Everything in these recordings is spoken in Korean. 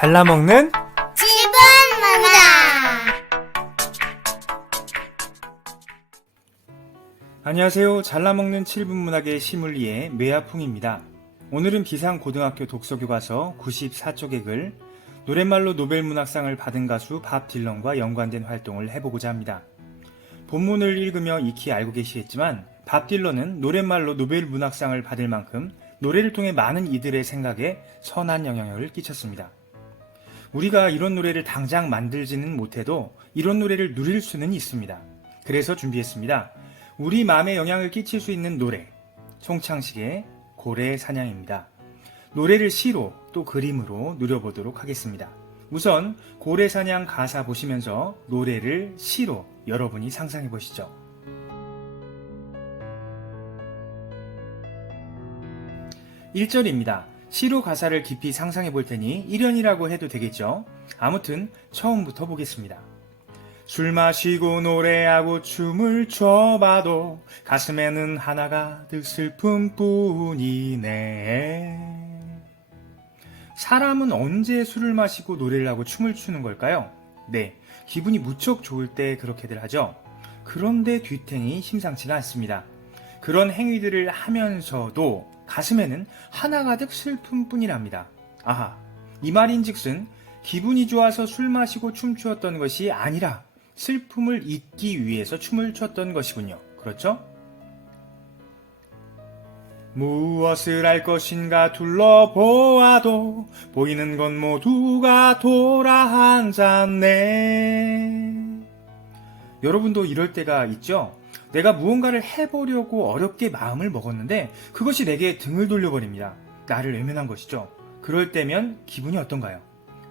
잘라먹는 집은 문화. 안녕하세요. 잘라먹는 7분 문학의 시물리의 매화풍입니다. 오늘은 비상고등학교 독서교과서 94쪽의 글 노랫말로 노벨문학상을 받은 가수 밥 딜런과 연관된 활동을 해보고자 합니다. 본문을 읽으며 익히 알고 계시겠지만 밥 딜런은 노랫말로 노벨문학상을 받을 만큼 노래를 통해 많은 이들의 생각에 선한 영향력을 끼쳤습니다. 우리가 이런 노래를 당장 만들지는 못해도 이런 노래를 누릴 수는 있습니다. 그래서 준비했습니다. 우리 마음에 영향을 끼칠 수 있는 노래, 송창식의 고래사냥입니다. 노래를 시로 또 그림으로 누려보도록 하겠습니다. 우선 고래사냥 가사 보시면서 노래를 시로 여러분이 상상해 보시죠. (1절입니다) 시로 가사를 깊이 상상해 볼 테니 1연이라고 해도 되겠죠. 아무튼 처음부터 보겠습니다. 술 마시고 노래하고 춤을 춰봐도 가슴에는 하나가 득 슬픔뿐이네. 사람은 언제 술을 마시고 노래를 하고 춤을 추는 걸까요? 네, 기분이 무척 좋을 때 그렇게들 하죠. 그런데 뒤탱이 심상치가 않습니다. 그런 행위들을 하면서도 가슴에는 하나가득 슬픔뿐이랍니다. 아하, 이 말인즉슨 기분이 좋아서 술 마시고 춤추었던 것이 아니라 슬픔을 잊기 위해서 춤을 췄던 것이군요. 그렇죠? 무엇을 할 것인가 둘러보아도 보이는 건 모두가 돌아앉았네. 여러분도 이럴 때가 있죠? 내가 무언가를 해보려고 어렵게 마음을 먹었는데 그것이 내게 등을 돌려버립니다. 나를 외면한 것이죠. 그럴 때면 기분이 어떤가요?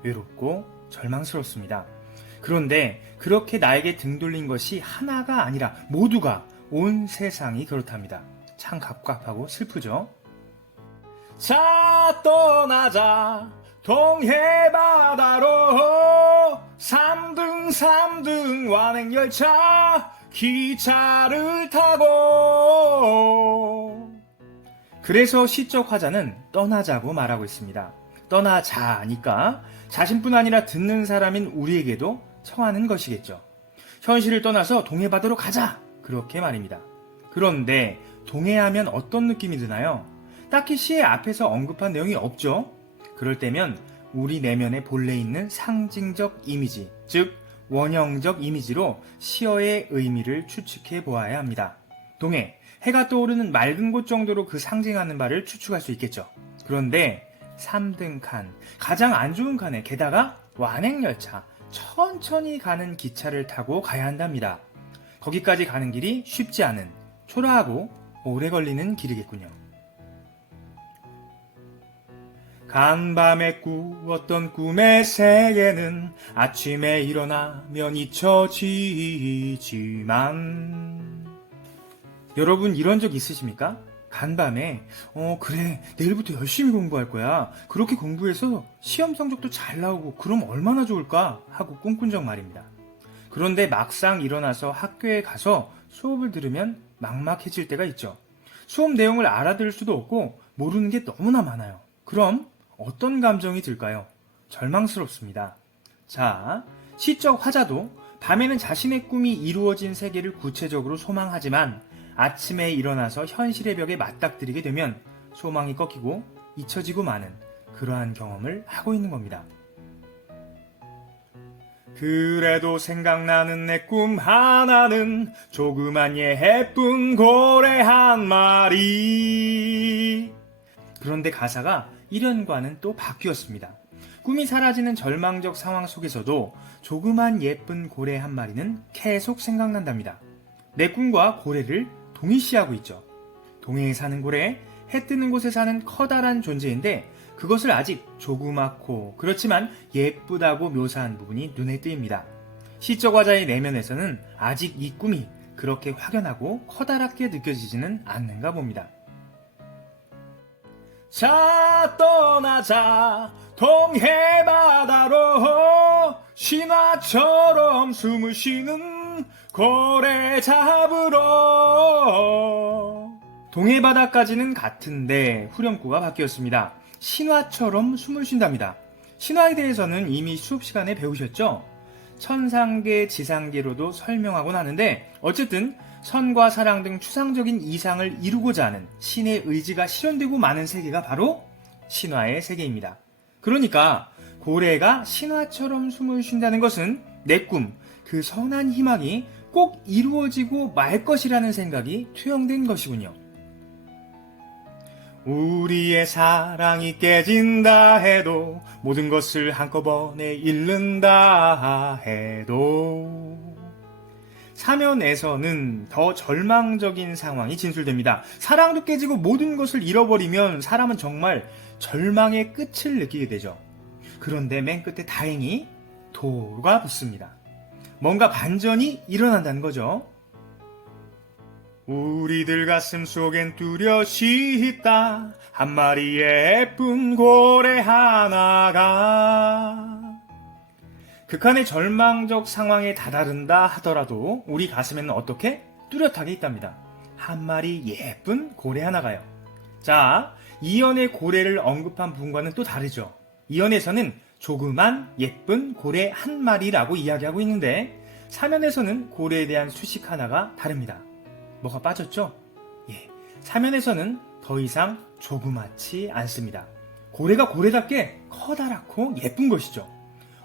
외롭고 절망스럽습니다. 그런데 그렇게 나에게 등 돌린 것이 하나가 아니라 모두가, 온 세상이 그렇답니다. 참 갑갑하고 슬프죠? 자, 떠나자 동해바다로 3등 완행열차 기차를 타고. 그래서 시적 화자는 떠나자고 말하고 있습니다. 떠나자니까 자신뿐 아니라 듣는 사람인 우리에게도 청하는 것이겠죠. 현실을 떠나서 동해바다로 가자! 그렇게 말입니다. 그런데 동해하면 어떤 느낌이 드나요? 딱히 시의 앞에서 언급한 내용이 없죠? 그럴 때면 우리 내면에 본래 있는 상징적 이미지, 즉 원형적 이미지로 시어의 의미를 추측해 보아야 합니다. 동해, 해가 떠오르는 맑은 곳 정도로 그 상징하는 바를 추측할 수 있겠죠. 그런데 3등 칸, 가장 안 좋은 칸에 게다가 완행열차, 천천히 가는 기차를 타고 가야 한답니다. 거기까지 가는 길이 쉽지 않은, 초라하고 오래 걸리는 길이겠군요. 간밤에 꾸었던 꿈의 세계는 아침에 일어나면 잊혀지지만. 여러분 이런 적 있으십니까? 간밤에 그래 내일부터 열심히 공부할 거야. 그렇게 공부해서 시험 성적도 잘 나오고 그럼 얼마나 좋을까 하고 꿈꾼 적 말입니다. 그런데 막상 일어나서 학교에 가서 수업을 들으면 막막해질 때가 있죠. 수업 내용을 알아들을 수도 없고 모르는 게 너무나 많아요. 그럼 어떤 감정이 들까요? 절망스럽습니다. 자, 시적 화자도 밤에는 자신의 꿈이 이루어진 세계를 구체적으로 소망하지만 아침에 일어나서 현실의 벽에 맞닥뜨리게 되면 소망이 꺾이고 잊혀지고 마는 그러한 경험을 하고 있는 겁니다. 그래도 생각나는 내 꿈 하나는 조그만 예쁜 고래 한 마리. 그런데 가사가 1연과는 또 바뀌었습니다. 꿈이 사라지는 절망적 상황 속에서도 조그만 예쁜 고래 한 마리는 계속 생각난답니다. 내 꿈과 고래를 동일시하고 있죠. 동해에 사는 고래, 해 뜨는 곳에 사는 커다란 존재인데 그것을 아직 조그맣고 그렇지만 예쁘다고 묘사한 부분이 눈에 띄입니다. 시적 화자의 내면에서는 아직 이 꿈이 그렇게 확연하고 커다랗게 느껴지지는 않는가 봅니다. 자, 떠나자 동해바다로 신화처럼 숨을 쉬는 고래 잡으러. 동해바다까지는 같은데 후렴구가 바뀌었습니다. 신화처럼 숨을 쉰답니다. 신화에 대해서는 이미 수업 시간에 배우셨죠? 천상계, 지상계로도 설명하곤 하는데 어쨌든 선과 사랑 등 추상적인 이상을 이루고자 하는 신의 의지가 실현되고 마는 세계가 바로 신화의 세계입니다. 그러니까 고래가 신화처럼 숨을 쉰다는 것은 내 꿈, 그 선한 희망이 꼭 이루어지고 말 것이라는 생각이 투영된 것이군요. 우리의 사랑이 깨진다 해도 모든 것을 한꺼번에 잃는다 해도 사면에서는 더 절망적인 상황이 진술됩니다. 사랑도 깨지고 모든 것을 잃어버리면 사람은 정말 절망의 끝을 느끼게 되죠. 그런데 맨 끝에 다행히 도가 붙습니다. 뭔가 반전이 일어난다는 거죠. 우리들 가슴 속엔 뚜렷이 있다 한 마리의 예쁜 고래 하나가. 극한의 절망적 상황에 다다른다 하더라도 우리 가슴에는 어떻게? 뚜렷하게 있답니다. 한 마리 예쁜 고래 하나가요. 자, 이연의 고래를 언급한 부분과는 또 다르죠. 이연에서는 조그만 예쁜 고래 한 마리라고 이야기하고 있는데 사면에서는 고래에 대한 수식 하나가 다릅니다. 뭐가 빠졌죠? 예, 사면에서는 더 이상 조그맣지 않습니다. 고래가 고래답게 커다랗고 예쁜 것이죠.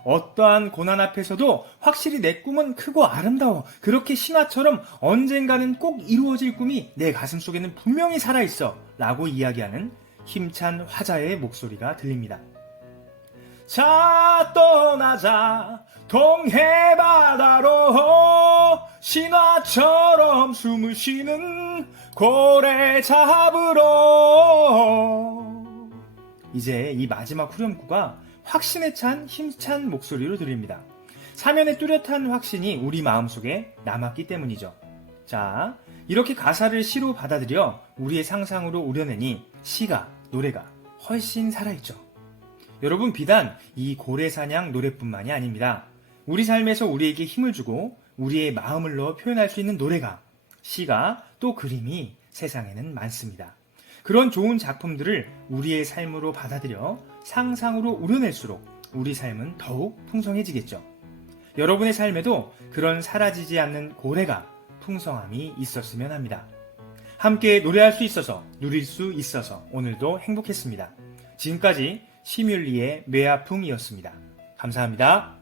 어떠한 고난 앞에서도 확실히 내 꿈은 크고 아름다워. 그렇게 신화처럼 언젠가는 꼭 이루어질 꿈이 내 가슴 속에는 분명히 살아있어. 라고 이야기하는 힘찬 화자의 목소리가 들립니다. 자, 떠나자. 동해바다로 신화처럼 숨을 쉬는 고래 잡으러. 이제 이 마지막 후렴구가 확신에 찬 힘찬 목소리로 들립니다. 사면의 뚜렷한 확신이 우리 마음속에 남았기 때문이죠. 자, 이렇게 가사를 시로 받아들여 우리의 상상으로 우려내니 시가, 노래가 훨씬 살아있죠. 여러분, 비단 이 고래사냥 노래뿐만이 아닙니다. 우리 삶에서 우리에게 힘을 주고 우리의 마음을 넣어 표현할 수 있는 노래가, 시가, 또 그림이 세상에는 많습니다. 그런 좋은 작품들을 우리의 삶으로 받아들여 상상으로 우려낼수록 우리 삶은 더욱 풍성해지겠죠. 여러분의 삶에도 그런 사라지지 않는 고래가, 풍성함이 있었으면 합니다. 함께 노래할 수 있어서, 누릴 수 있어서 오늘도 행복했습니다. 지금까지 시뮬리의 뇌아풍이었습니다. 감사합니다.